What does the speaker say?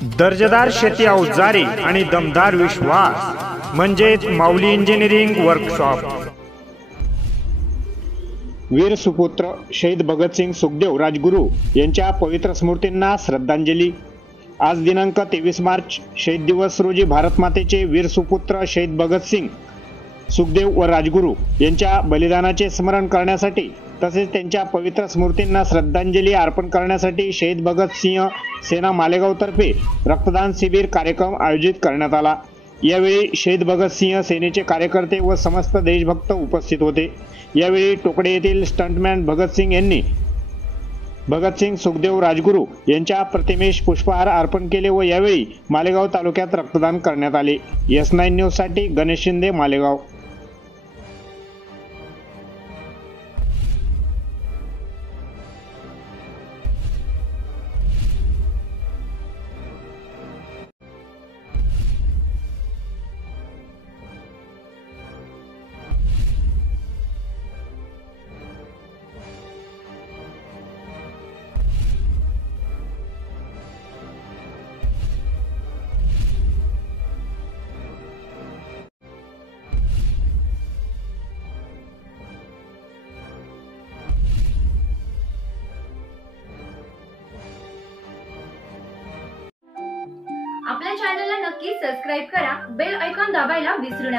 दर्जेदार शेती अवजारे आणि दमदार विश्वास म्हणजेच माऊली इंजिनिअरिंग वर्कशॉप। वीर सुपुत्र शहीद भगतसिंग सुखदेव राजगुरू यांच्या पवित्र स्मृतींना श्रद्धांजली। आज दिनांक 23 मार्च शहीद दिवस रोजी भारत मातेचे वीर सुपुत्र शहीद भगतसिंग सुखदेव व राजगुरू यांच्या बलिदानाचे स्मरण करण्यासाठी तसेच त्यांच्या पवित्र स्मृतींना श्रद्धांजली अर्पण करण्यासाठी शहीद भगतसिंह सेना मालेगाव तर्फे रक्तदान शिबिर कार्यक्रम आयोजित करण्यात आला। यावेळी शहीद भगतसिंह सेनेचे कार्यकर्ते व समस्त देशभक्त उपस्थित होते। यावेळी टोकडे येथील स्टंटमॅन भगतसिंग यांनी भगतसिंग सुखदेव राजगुरू यांच्या प्रतिमेस पुष्पहार अर्पण केले व यावेळी मालेगाव तालुक्यात रक्तदान करण्यात आले। S9 न्यूज साठी गणेश शिंदे, मालेगाव। आपल्या चॅनलला नक्की सबस्क्राइब करा, बेल आयकॉन दाबायला विसरू नका।